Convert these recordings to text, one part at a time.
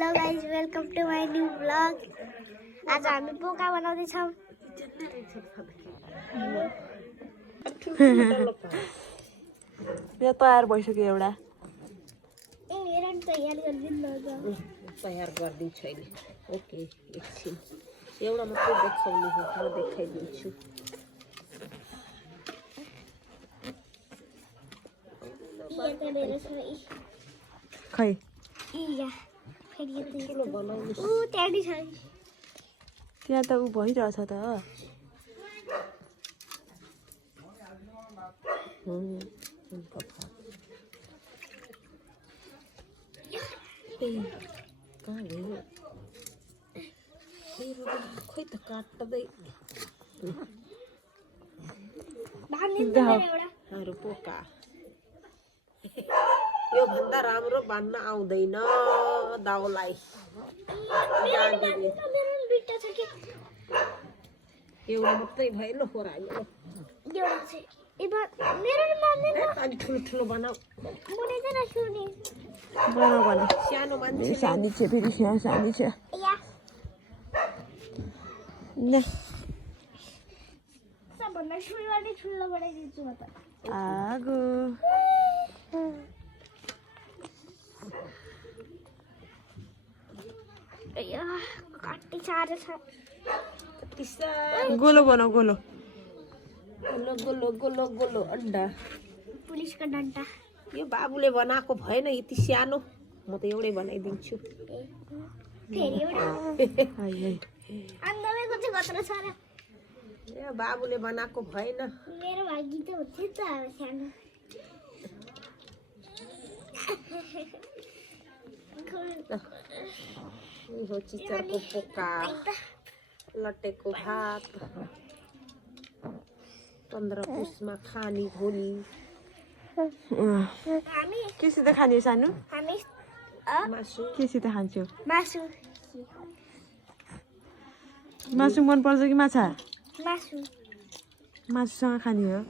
Hello guys, welcome to my new blog. आज हामी पोका बनाउँदैछौँ। यहाँ तयार भइसक्यो एउटा। मेरो नि तयार गरिदिनु न। तयार गरिदिन्छु अहिले। ओके, एकछिन एउटा मात्रै देखाउनु हो, म देखाइदिन्छु। खै ठुलो बनाउनु त्यहाँ त ऊ भइरहेछ त। कहाँ गयो? खोइ त काट्दै अरू पोका। यो भन्दा राम्रो बान्न आउँदैन दाउलाई। एउटा मात्रै भयो ल फोरायो। अलि ठुलो बनाऊ। बनाऊ भने सानो मान्छे सानी छ, फेरि सानी छ। सबभन्दा ठुलो बनाइदिन्छु म त। आगो कति साह्रो छ। गोलो बनाऊ, गोलो गोलो गोलो गोलो गोलो अन्डा। पुलिसको डन्डा। यो बाबुले बनाएको भएन, यति सानो। म त एउटै बनाइदिन्छु। फेरि एउटा अन्डमेको चाहिँ कत्रो छ र? यो बाबुले बनाएको भएन। मेरो भागी त हुन्थ्यो त अब सानो। यो चिचरको पोका, लटेको भात, 15 पुसमा खानी भोलि। केसित खाने सानो? हामी मासु केसित खान्छु? मासु। मासु मन पर्छ कि माछा? मासु। मासुसँग खाने हो।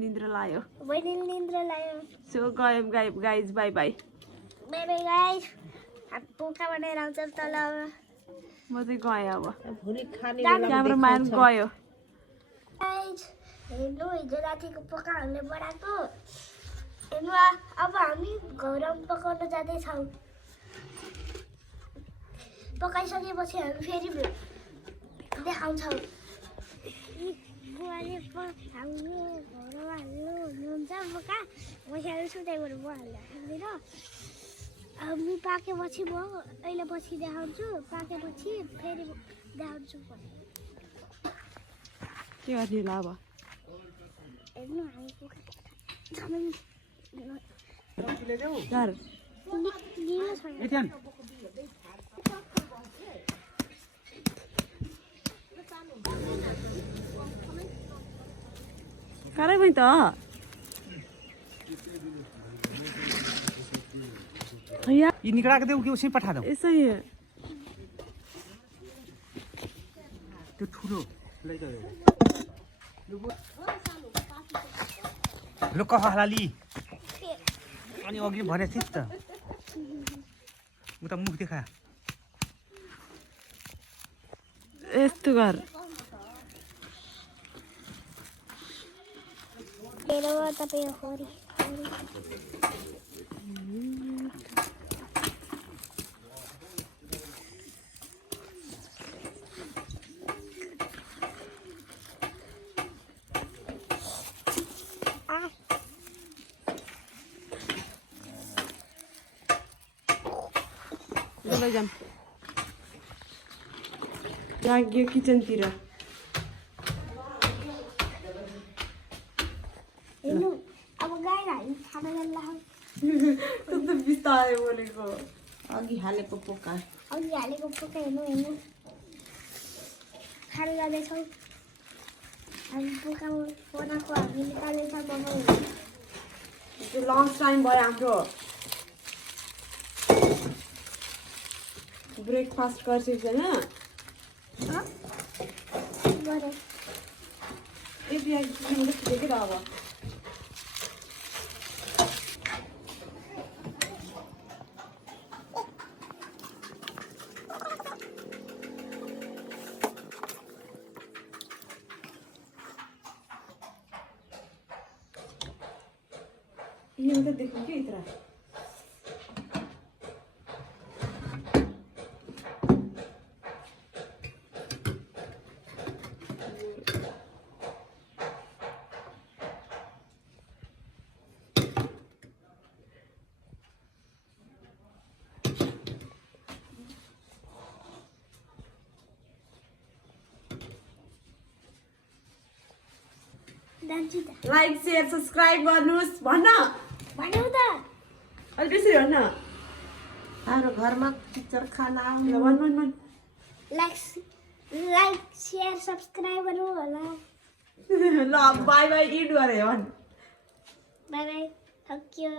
निन्द्रा लाग्यो। बहिनीले निन्द्रा लाग्यो। सो गयौँ guys, by by. By by guys. हामी पोका बनाएर आउँछ तल। म चाहिँ गएँ अब। भोलि खाने क्यामेराम्यान गयो। गाइस, हेर्नु हिजो रातिको पोका हामीले बनाएको। हेर्नु अब हामी घरमा पकाउन जाँदैछौँ। पकाइसकेपछि हामी फेरि देखाउँछौँ। बुवाले हाम्रो घरमा हाल्नुहुन्छ पोका। मसिनो सुतेको बुवाहरूले हाल्दैन। हामी पाकेपछि म अहिले पछि देखाउँछु। पाकेपछि फेरि देखाउँछु। के गर्ने ल अब? हेर्नु हामी पोका करै पनि त ये निकला के दे कि उसी पठा दो। यसै त्यो ठुलो लोक हलाली अनि अघि भने थिस् त उता मुख देखा। यस्तो गर। मेरो तपाईँ खोरी लैजाऊँ लाग्यो किचनतिर। हेर्नु अब गाई हामी खाना लाग्छ। कस्तो बिस्तारै बोलेको। अघि हालेको पोका। अघि हालेको पोका हेर्नु खाना जाँदैछौँ। हामी पोका बनाएको हामी निकाल्दैछौँ बनाउनु। लन्च टाइम भयो हाम्रो। ब्रेकफास्ट गर्छस् होइन? गरेँ। यति खिचेकै त अब। यहाँ त देखौँ कि इत्र जान्छु त लाइक शेयर सब्सक्राइब गर्नुहोस् भन्न भन्नु त अलि त्यसरी भन्न हाम्रो घरमा टिचर खाना ल भन भन भन लाइक सेयर सब्सक्राइब गर्नु होला ल बाई बाई इट गरे भन बाई बाई थ्याङ्क यू